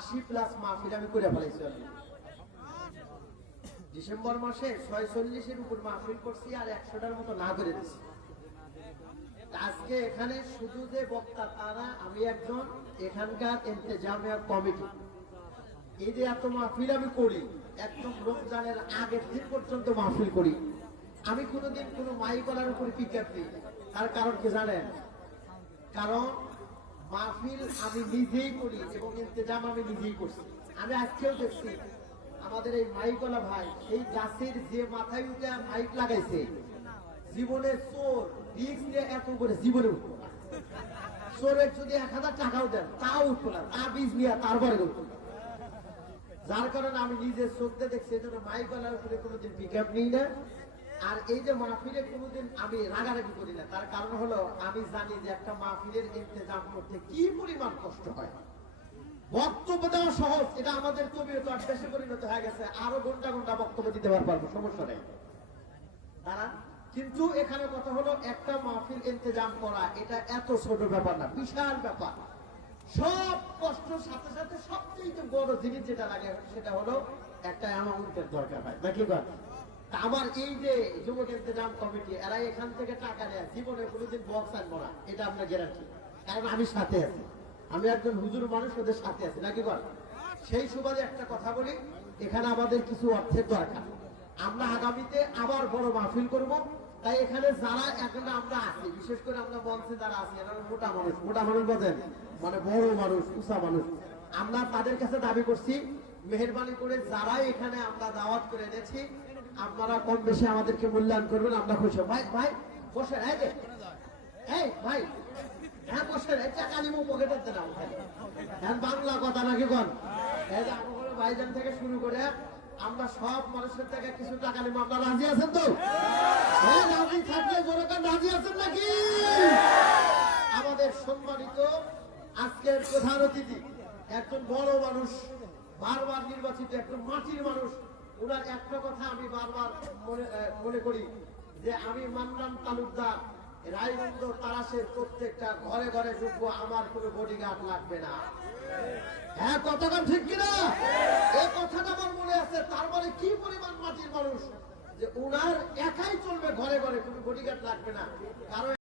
আশি প্লাস মাহফিল আমি করে ফেলাইছি। ডিসেম্বর মাসে ছয়চল্লিশের উপর মাহফিল করছি আর একশোটার মতো না করে দিচ্ছি আজকে এখানে শুধু যে বক্তা, তারা, আমি একজন, এখানকার ইন্তেজামিয়া কমিটি। এই যে এত মাহফিল আমি করি, একদম রমজানের আগের দিন পর্যন্ত মাহফিল করি। আমি কোনোদিন কোনো মাইকলার উপরে পিক দিই তার কারণ কি জানেন? কারণ মাহফিল আমি নিজেই করি এবং ইন্তজাম আমি নিজেই করছি। আমি আজকেও দেখছি, আমাদের এই মাইকলা ভাই, এই গাছের যে মাথায় উঠে মাইক লাগাইছে, জীবনের চোর রিক্স এত করে জীবনে উঠবো না। চোরের যদি এক হাজার টাকাও দেন, তাও উঠবো না, তা বীজ নিয়ে তারপরে উঠবো যার কারণে আমি নিজে চোখতে দেখছি, এই জন্য মাইকলার উপরে কোনোদিন পিক আপ নিই না। আর এই যে মাহফিলে কোনোদিন আমি রাগারাগি করি না, তার কারণ হলো আমি জানি যে একটা মাহফিলের ইন্তজাম করতে কি পরিমাণ কষ্ট হয়। বক্তব্য দেওয়া সহজ, এটা আমাদের কবিও তো পরিণত হয়ে গেছে, আরও ঘণ্টা ঘণ্টা বক্তব্য দিতে পারব সমস্যা নেই। তারা কিন্তু এখানে কথা হলো একটা মাহফিল ইন্তজাম করা, এটা এত ছোট ব্যাপার না, বিশাল ব্যাপার। সব কষ্টর সাথে সাথে সবচেয়ে বড় জিনিস যেটা লাগে সেটা হলো একটা অ্যামাউন্টের দরকার হয়, নাকি তা আমার এই যে যুবক ইন্তজাম কমিটি, এরা এখান থেকে টাকা নেয়। জীবনে কোনোদিন বক্স আনব না। এটা আপনার গ্যারান্টি কারণ আমি সাথে আছি। আমি একজন হুজুর মানুষ, ওদের সাথে আছি। নাকি বল? সেই সুবাদে একটা কথা বলি, এখানে আমাদের কিছু অর্থের দরকার। আমরা আগামীতে আবার বড় মাহফিল করব। তাই এখানে যারা এখন আমরা আছি, বিশেষ করে আমরা মঞ্চে যারা আছি, এরা মোটা মানুষ। মোটা মানুষ বোঝেন মানে বড় মানুষ, উঁচা মানুষ। আমরা তাদের কাছে দাবি করছি মেহরবানি করে যারাই এখানে আমরা দাওয়াত করে এনেছি, আপনারা কম বেশি আমাদেরকে মূল্যায়ন করবেন, আমরা খুশি। ভাই ভাই, বসে, এই ভাই হ্যাঁ বসে, এই টাকা নিবো পকেটে দেন হ্যাঁ বাংলা কথা নাকি কোন? এই ভাইজান থেকে শুরু করে আমরা সব মানুষের থেকে কিছু টাকা নিবো আপনারা রাজি আছেন তো? রাজি রাজি আছেন নাকি? আমাদের সম্মানিত আজকের প্রধান অতিথি, একজন বড় মানুষ বারবার নির্বাচিত একজন মাটির মানুষ, ওনার একটা কথা আমি বারবার মনে করি যে আমি মানলাম তালুকদার, রায়গঞ্জ তারাসের প্রত্যেকটা ঘরে ঘরে ঢুকবো, আমার কোনো বডিগার্ড লাগবে না। হ্যাঁ কতক্ষণ ঠিক কিনা? এই কথাটা আমার মনে আছে, তার মানে কি পরিমাণ মাটির মানুষ? যে উনার একাই চলবে, ঘরে ঘরে কোনো বডিগার্ড লাগবে না। কারণ